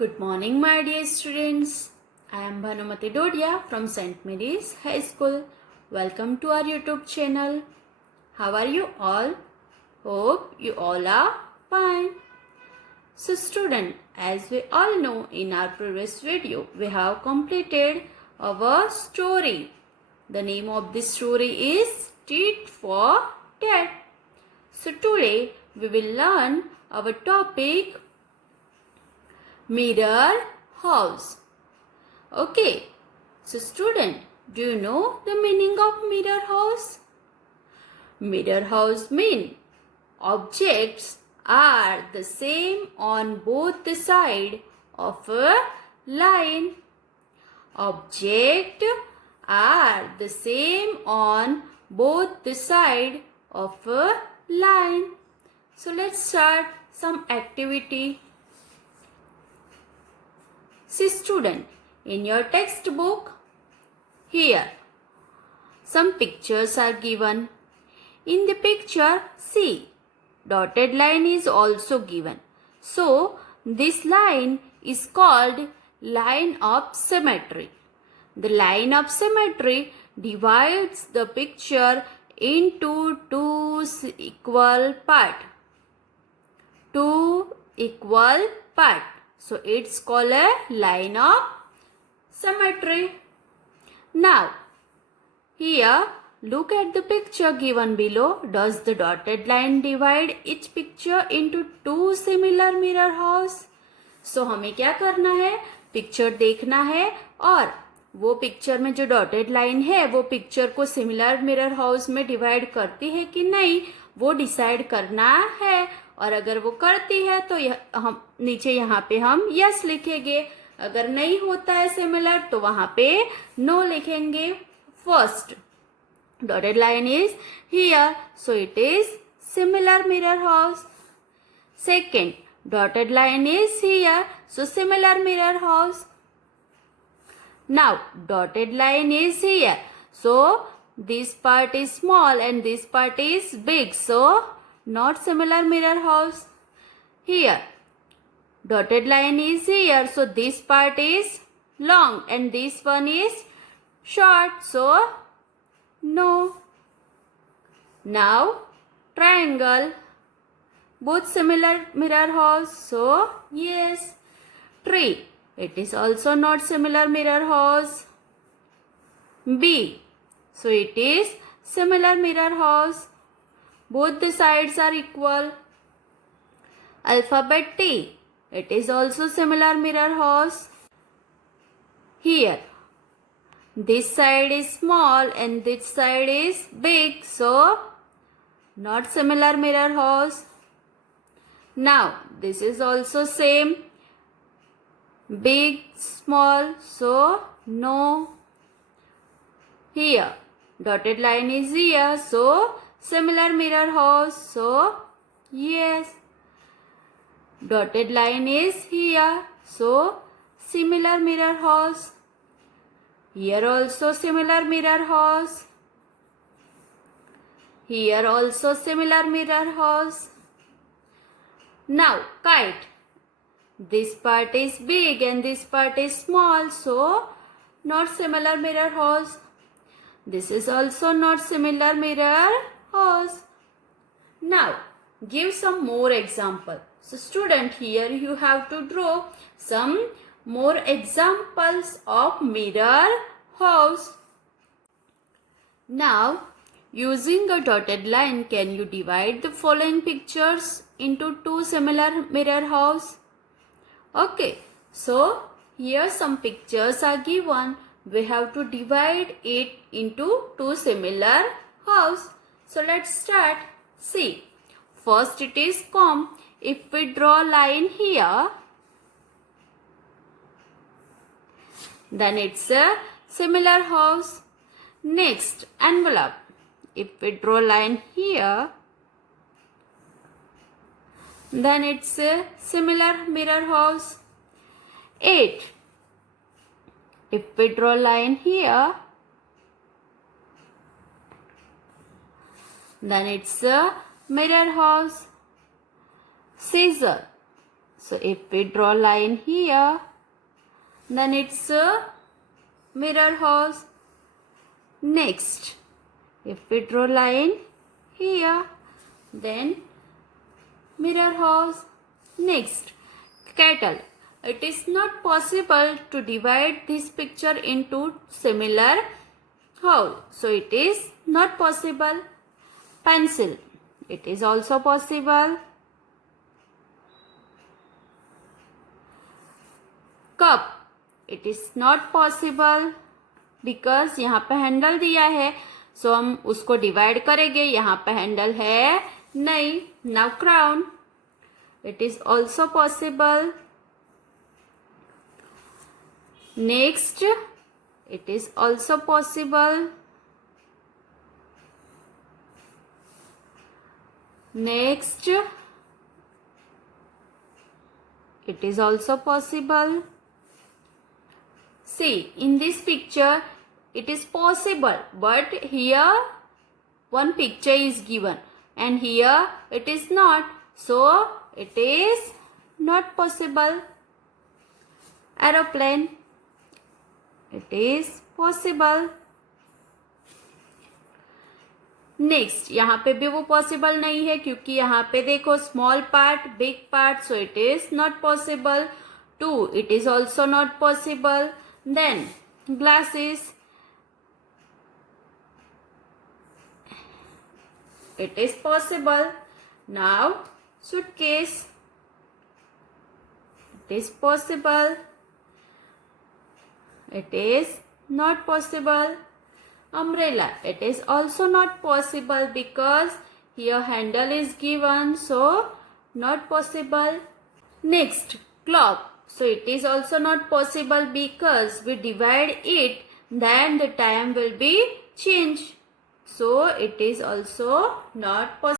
Good morning, my dear students. I am Bhanumati Dodia from St. Mary's High School. Welcome to our YouTube channel. How are you all? Hope you all are fine. So student, as we all know, in our previous video, we have completed our story. The name of this story is Tit for Tat. So today we will learn our topic mirror house. Okay, so student, do you know the meaning of mirror house? Mirror house mean objects are the same on both the side of a line. Object are the same on both the side of a line. So let's start some activity. See student, in your textbook, here some pictures are given. In the picture, see, dotted line is also given. So, this line is called line of symmetry. The line of symmetry divides the picture into two equal parts. So it's called a line of symmetry. Now, here look at the picture given below. Does the dotted line divide each picture into two similar mirror house? So हमें क्या करना है? Picture देखना है और वो picture में जो डॉटेड लाइन है वो पिक्चर को सिमिलर मिरर हाउस में डिवाइड करती है कि नहीं, वो डिसाइड करना है। और अगर वो करती है तो हम नीचे यहाँ पे हम यस लिखेंगे। अगर नहीं होता है सिमिलर तो वहां पे नो लिखेंगे। First dotted line is here, so it is similar mirror house. Second dotted line is here, so similar mirror house. Now dotted line is here, so this part is small and this part is big, so not similar mirror house. Here dotted line is here, so this part is long and this one is short, so no. Now triangle, both similar mirror house, so yes. Tree, it is also not similar mirror house. B, so it is similar mirror house. Both the sides are equal. Alphabet T, it is also similar mirror house. Here this side is small and this side is big, so not similar mirror house. Now this is also same, big, small, so no. Here dotted line is here, so similar mirror house, so yes. Dotted line is here, so similar mirror house. Here also similar mirror house. Here also similar mirror house. Now kite. This part is big and this part is small, so not similar mirror house. This is also not similar mirror house. Now give some more example. So student, here you have to draw some more examples of mirror house. Now using a dotted line, can you divide the following pictures into two similar mirror house? Okay, so here some pictures are given. We have to divide it into two similar house. So let's start. See, first it is comb. If we draw line here, then it's a similar house. Next, envelope. If we draw line here, then it's a similar mirror house. 8. If we draw line here, then it's a mirror house. Scissor. So if we draw line here, then it's a mirror horse. Next, if we draw line here, then mirror horse. Next, cattle. It is not possible to divide this picture into similar whole. So it is not possible. Pencil. It is also possible. Cup. It is not possible because यहाँ पे handle दिया है, सो हम उसको divide करेंगे. यहाँ पे handle है नहीं. Now crown. It is also possible. Next, it is also possible. Next, it is also possible. See, in this picture, it is possible, but here one picture is given and here it is not. So, it is not possible. Aeroplane. It is possible. Next, यहाँ पे भी वो possible नहीं है क्योंकि यहाँ पे देखो small part big part, so it is not possible. 2, it is also not possible. Then glasses. It is possible. Now suitcase. It is possible. It is not possible. Umbrella. It is also not possible because here handle is given, so not possible. Next, clock. So it is also not possible because we divide it, then the time will be changed. So it is also not possible.